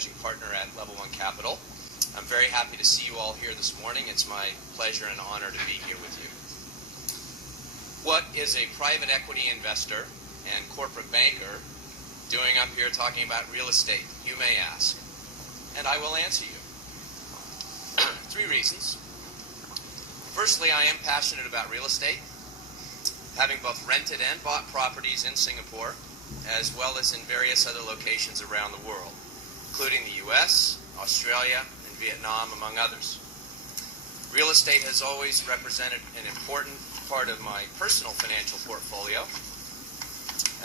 managing partner at LevelOne Capital. I'm very happy to see you all here this morning. It's my pleasure and honor to be here with you. What is a private equity investor and corporate banker doing up here talking about real estate, you may ask? And I will answer you. 3 reasons. Firstly, I am passionate about real estate, having both rented and bought properties in Singapore, as well as in various other locations around the world, including the US, Australia, and Vietnam, among others. Real estate has always represented an important part of my personal financial portfolio,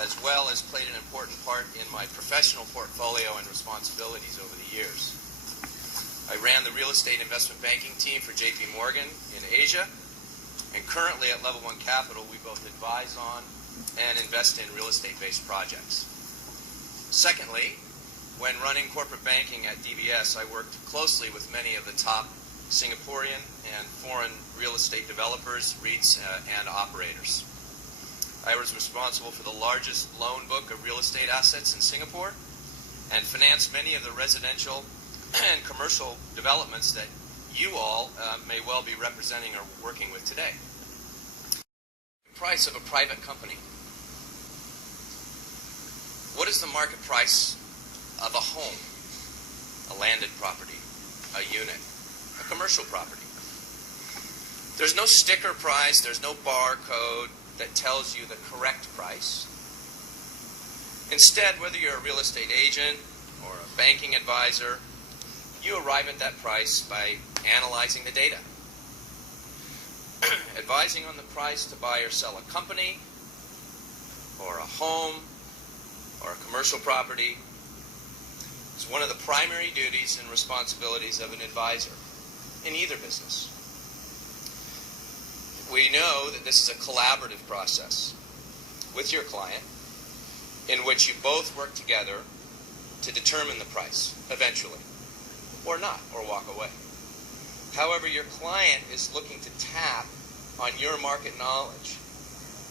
as well as played an important part in my professional portfolio and responsibilities over the years. I ran the real estate investment banking team for JP Morgan in Asia, and currently at LevelOne Capital, we both advise on and invest in real estate-based projects. Secondly, when running corporate banking at DBS, I worked closely with many of the top Singaporean and foreign real estate developers, REITs, and operators. I was responsible for the largest loan book of real estate assets in Singapore and financed many of the residential and commercial developments that you all may well be representing or working with today. The price of a private company. What is the market price of a home, a landed property, a unit, a commercial property? There's no sticker price, there's no barcode that tells you the correct price. Instead, whether you're a real estate agent or a banking advisor, you arrive at that price by analyzing the data. Advising on the price to buy or sell a company, or a home, or a commercial property is one of the primary duties and responsibilities of an advisor in either business. We know that this is a collaborative process with your client in which you both work together to determine the price eventually, or not, or walk away. However, your client is looking to tap on your market knowledge.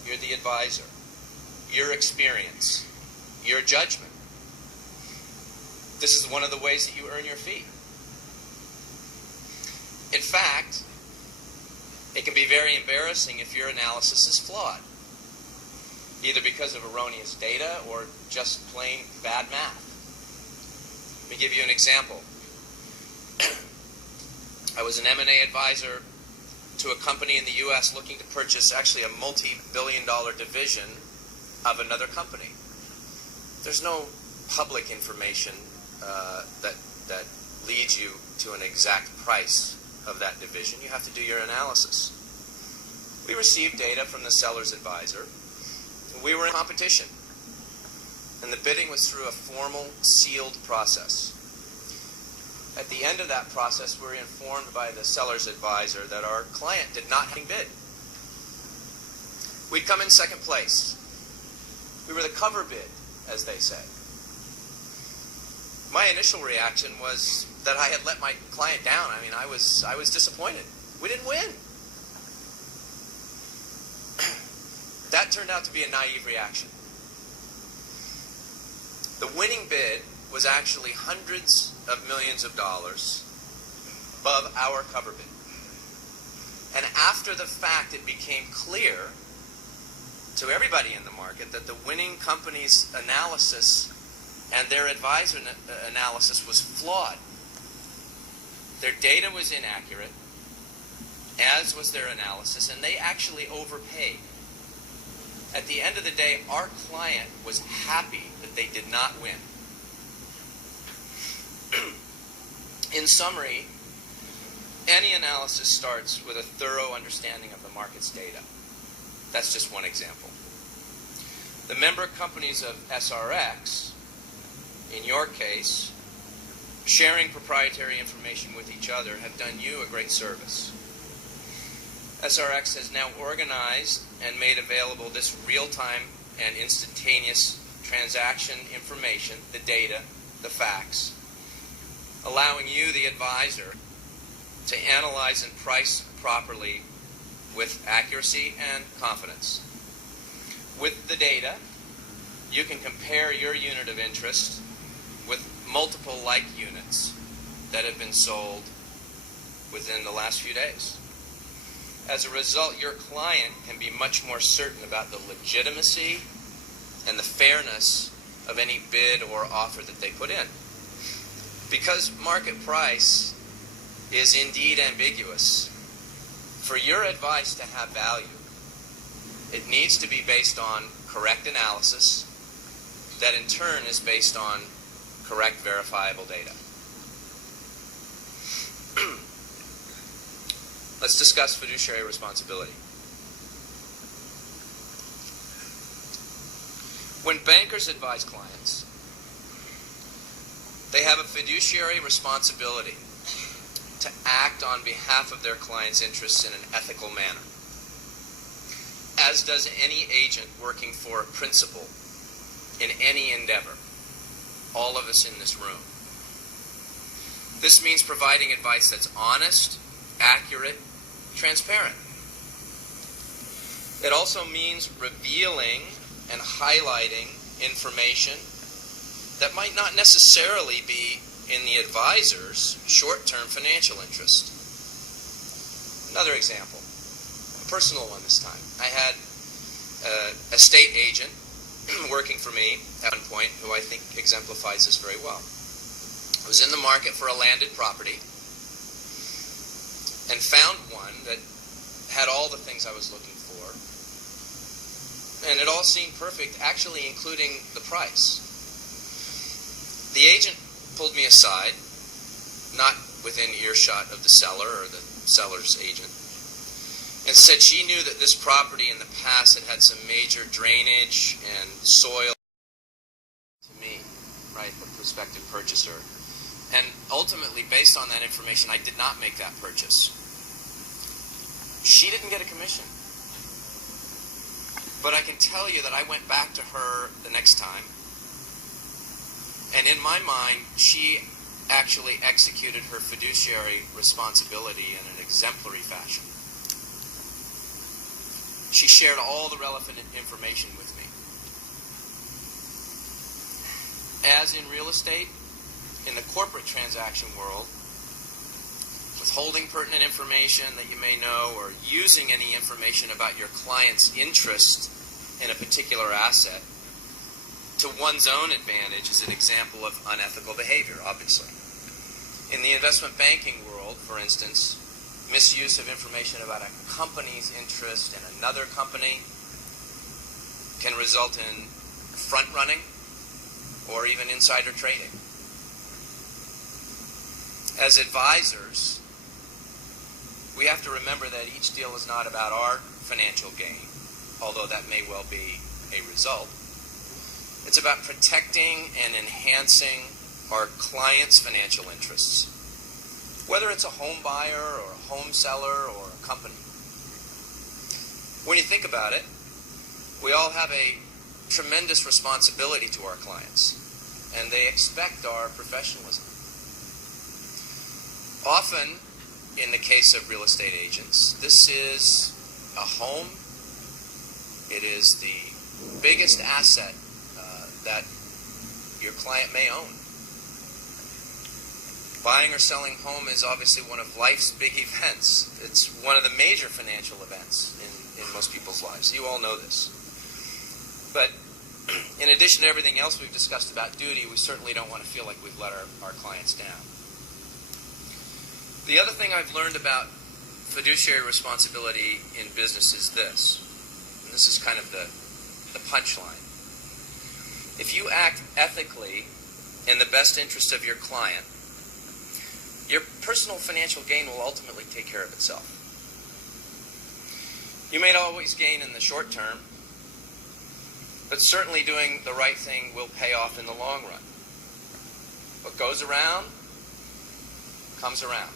You're the advisor, your experience, your judgment. This is one of the ways that you earn your fee. In fact, it can be very embarrassing if your analysis is flawed, either because of erroneous data or just plain bad math. Let me give you an example. I was an M&A advisor to a company in the U.S. looking to purchase actually a multi-billion-dollar division of another company. There's no public information that leads you to an exact price of that division. You have to do your analysis. We received data from the seller's advisor. We were in competition, and the bidding was through a formal, sealed process. At the end of that process, we were informed by the seller's advisor that our client did not bid. We'd come in second place. We were the cover bid, as they say. My initial reaction was that I had let my client down. I mean, I was disappointed. We didn't win. That turned out to be a naive reaction. The winning bid was actually hundreds of millions of dollars above our cover bid. And after the fact, it became clear to everybody in the market that the winning company's analysis and their advisor analysis was flawed. Their data was inaccurate, as was their analysis, and they actually overpaid. At the end of the day, our client was happy that they did not win. In summary, any analysis starts with a thorough understanding of the market's data. That's just one example. The member companies of SRX, in your case, sharing proprietary information with each other, have done you a great service. SRX has now organized and made available this real-time and instantaneous transaction information, the data, the facts, allowing you, the advisor, to analyze and price properly with accuracy and confidence. With the data, you can compare your unit of interest with multiple multiple like units that have been sold within the last few days. As a result, your client can be much more certain about the legitimacy and the fairness of any bid or offer that they put in. Because market price is indeed ambiguous, for your advice to have value, it needs to be based on correct analysis that in turn is based on correct verifiable data. Let's discuss fiduciary responsibility. When bankers advise clients, they have a fiduciary responsibility to act on behalf of their clients' interests in an ethical manner, as does any agent working for a principal in any endeavor, all of us in this room. This means providing advice that's honest, accurate, transparent. It also means revealing and highlighting information that might not necessarily be in the advisor's short-term financial interest. Another example, a personal one this time. I had a state agent working for me at one point who I think exemplifies this very well. I was in the market for a landed property and found one that had all the things I was looking for, and it all seemed perfect, actually including the price. The agent pulled me aside, not within earshot of the seller or the seller's agent, and said she knew that this property in the past had had some major drainage and soil to me, right, the prospective purchaser. And ultimately, based on that information, I did not make that purchase. She didn't get a commission. But I can tell you that I went back to her the next time, and in my mind, she actually executed her fiduciary responsibility in an exemplary fashion. She shared all the relevant information with me. As in real estate, in the corporate transaction world, withholding pertinent information that you may know or using any information about your client's interest in a particular asset to one's own advantage is an example of unethical behavior, obviously. In the investment banking world, for instance, misuse of information about a company's interest in another company can result in front-running or even insider trading. As advisors, we have to remember that each deal is not about our financial gain, although that may well be a result. It's about protecting and enhancing our clients' financial interests, whether it's a home buyer or a home seller or a company. When you think about it, we all have a tremendous responsibility to our clients, and they expect our professionalism. Often, in the case of real estate agents, this is a home. It is the biggest asset that your client may own. Buying or selling home is obviously one of life's big events. It's one of the major financial events in most people's lives. You all know this. But in addition to everything else we've discussed about duty, we certainly don't want to feel like we've let our clients down. The other thing I've learned about fiduciary responsibility in business is this, and this is kind of the punchline. If you act ethically in the best interest of your client, your personal financial gain will ultimately take care of itself. You may not always gain in the short term, but certainly doing the right thing will pay off in the long run. What goes around comes around.